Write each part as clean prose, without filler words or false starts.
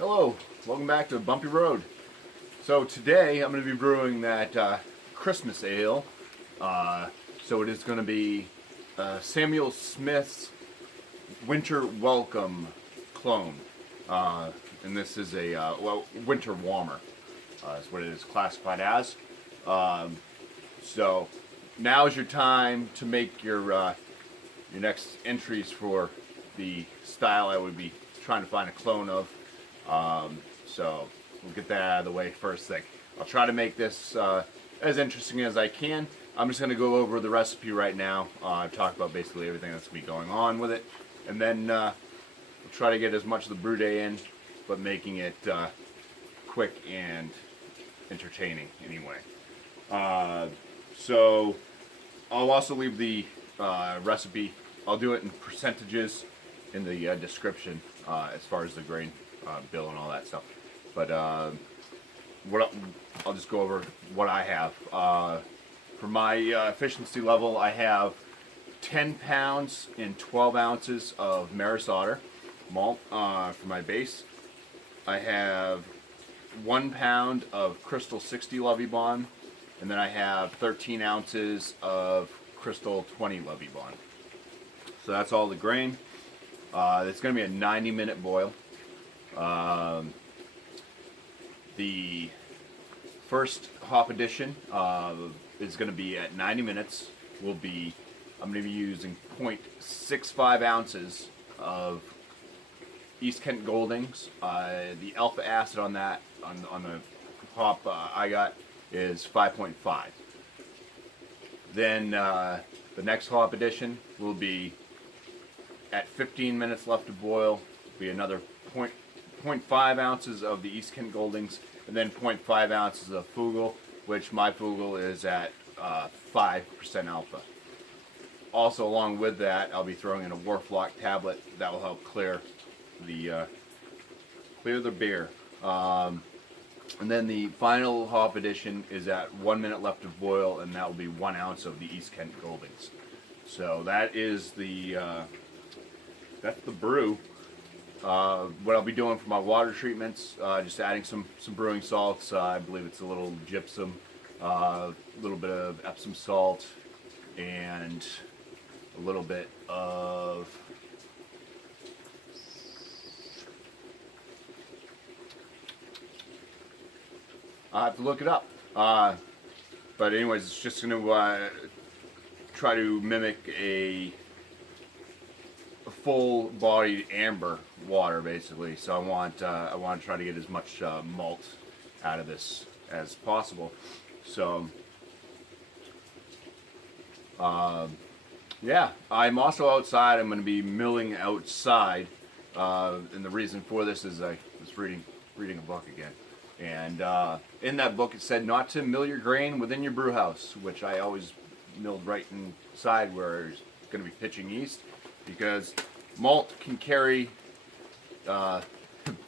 Hello, welcome back to Bumpy Road. So today I'm going to be brewing that Christmas ale. So it is going to be Samuel Smith's Winter Welcome clone. And this is a, winter warmer is what it is classified as. So now is your time to make your next entries for the style I would be trying to find a clone of. So we'll get that out of the way first thing. I'll try to make this as interesting as I can. I'm just going to go over the recipe right now, talk about basically everything that's going to be going on with it, and then we'll try to get as much of the Brewday in, but making it quick and entertaining anyway. So I'll also leave the recipe, I'll do it in percentages in the description as far as the grain bill and all that stuff. But I'll just go over what I have. For my efficiency level, I have 10 pounds and 12 ounces of Maris Otter malt for my base. I have 1 pound of Crystal 60 Lovibond, and then I have 13 ounces of Crystal 20 Lovibond. So that's all the grain. It's going to be a 90-minute boil. The first hop addition is going to be at 90 minutes. I'm going to be using 0.65 ounces of East Kent Goldings. The alpha acid on that, on the hop I got, is 5.5. Then the next hop addition will be at 15 minutes left to boil. Be another 0.5 ounces of the East Kent Goldings, and then 0.5 ounces of Fuggle, which my Fuggle is at 5% alpha. Also, along with that, I'll be throwing in a Warflock tablet that will help clear the beer. And then the final hop addition is at 1 minute left to boil, and that will be 1 ounce of the East Kent Goldings. So that is that's the brew. What I'll be doing for my water treatments, just adding some brewing salts. I believe it's a little gypsum, a little bit of Epsom salt, and a little bit of I have to look it up. But anyways, it's just going to try to mimic a full-bodied amber water, basically. So I want to try to get as much malt out of this as possible. So yeah, I'm also outside. I'm going to be milling outside, and the reason for this is I was reading a book again, and in that book it said not to mill your grain within your brew house, which I always milled right inside where it's going to be pitching yeast, because malt can carry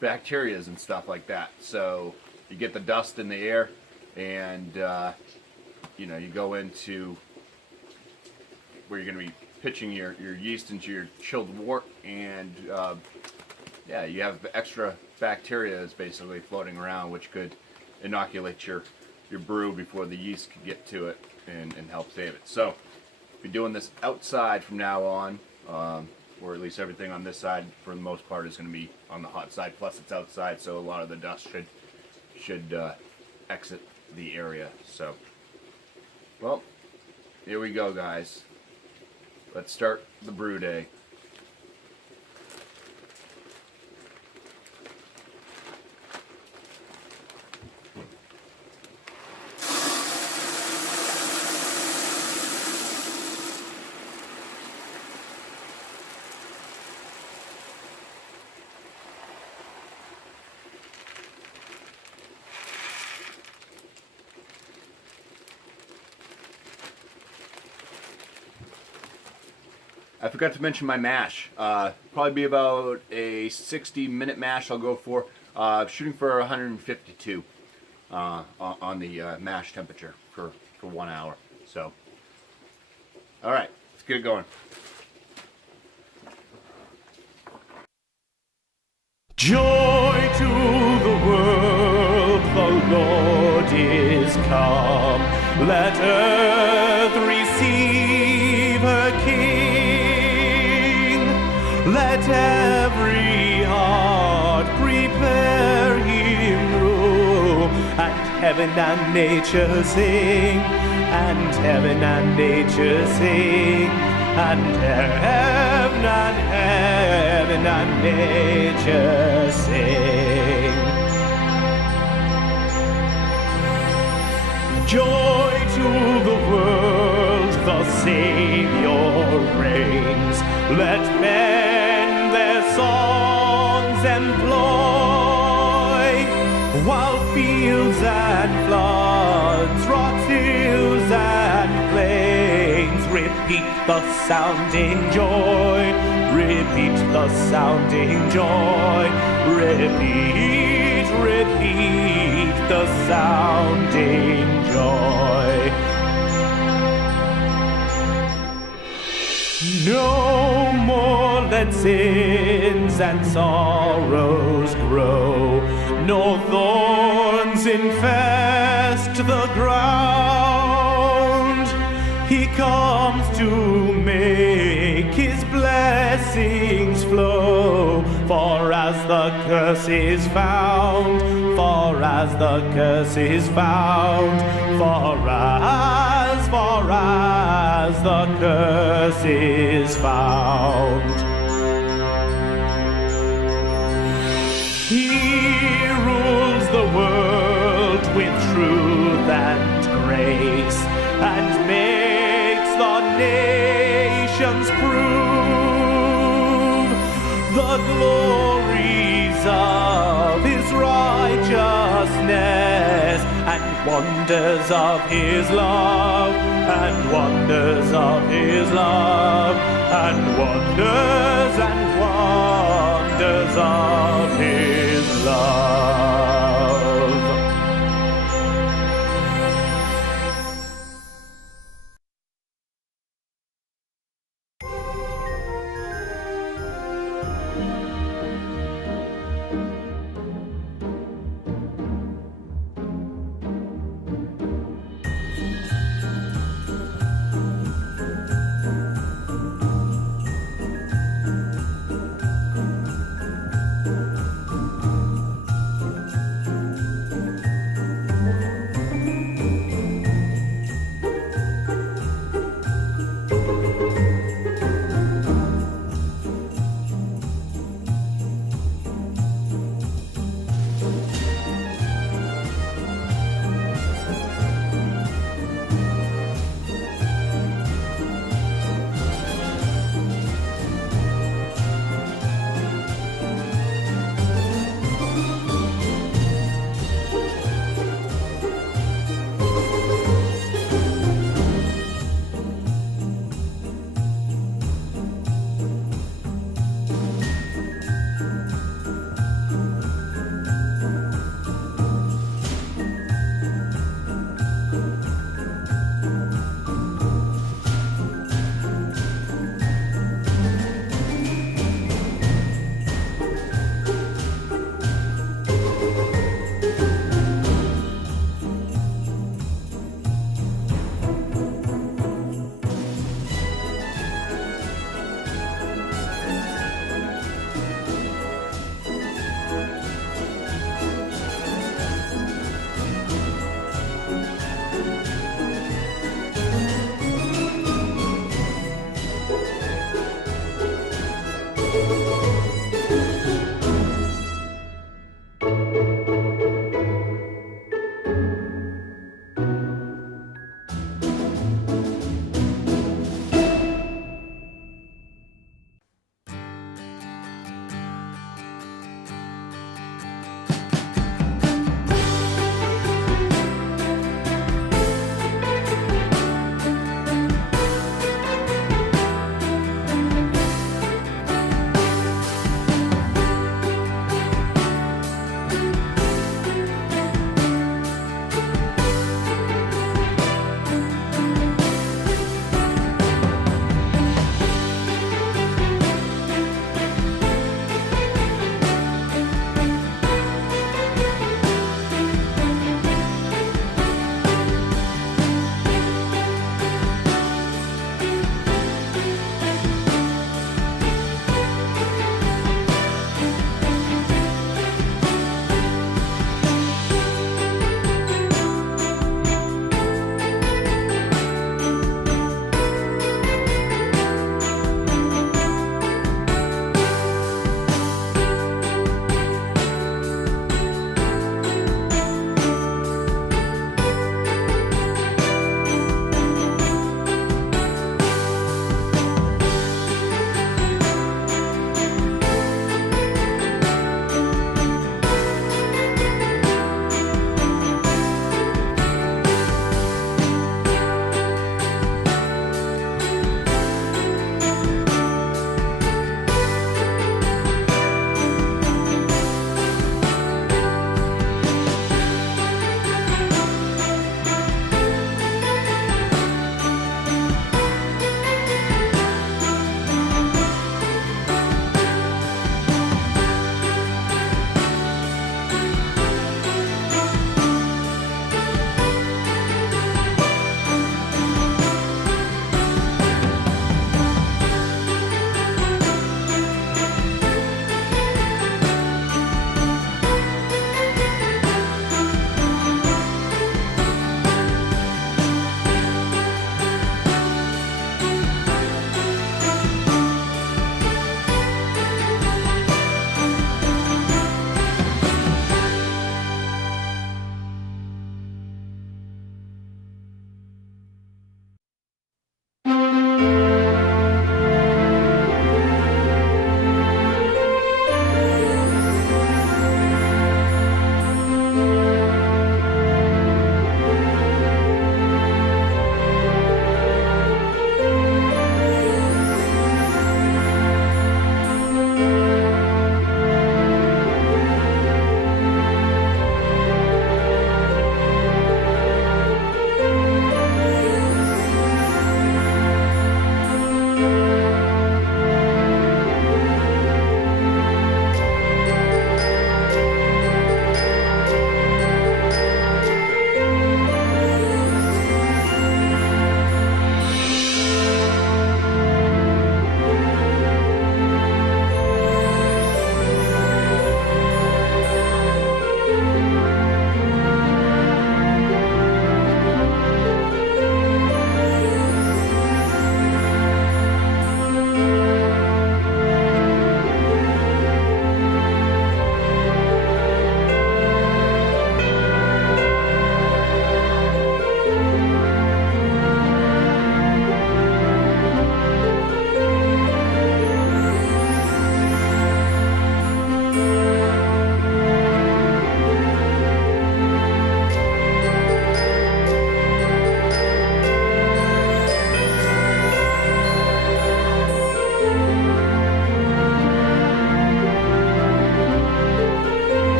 bacterias and stuff like that. So you get the dust in the air, and you go into where you're going to be pitching your yeast into your chilled wort, and yeah, you have extra bacteria that's basically floating around, which could inoculate your brew before the yeast could get to it and help save it. So be doing this outside from now on, or at least everything on this side for the most part is going to be on the hot side, plus it's outside, so a lot of the dust should exit the area. So, well, here we go, guys. Let's start the brew day. I forgot to mention my mash. Probably be about a 60-minute mash I'll go for. Shooting for 152 on the mash temperature for 1 hour. So, all right, let's get it going. Joy to Lord is come. Let earth receive her King. Let every heart prepare him room. And heaven and nature sing. And heaven and nature sing. And heaven and nature sing. Joy to the world, the Savior reigns. Let men their songs employ, while fields and floods, rocks, hills and plains repeat the sounding joy, repeat the sounding joy, repeat, repeat the sounding joy. No more let sins and sorrows grow, nor thorns infest the ground. He comes to make his blessings flow, for as the curse is found, for as the curse is found, for as the curse is found. He rules the world with truth and grace, and makes the nations prove the glories of his righteousness, and wonders of his love, and wonders of his love, and wonders of